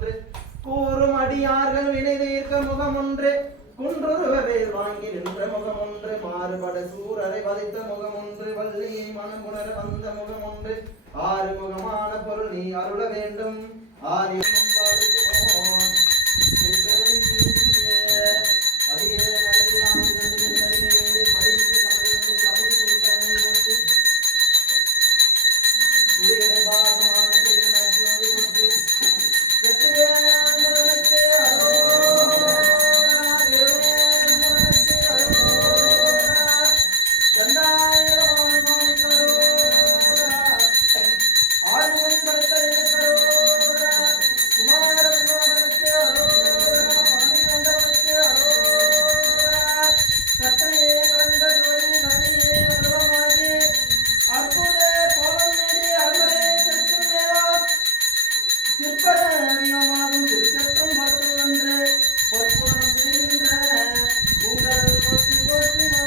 ஒன்று கூறும் அடியார்கள் வினை தீர்க்க முகம் ஒன்று குன்றுருவேல் வாங்கி நின்ற முகம் ஒன்று மாறுபட சூரரை வதைத்த முகம் ஒன்று வள்ளியை மனமுணர வந்த முகம் ஒன்று ஆறு முகமான பொருள் நீ அருள வேண்டும் ஆரியம் Siempre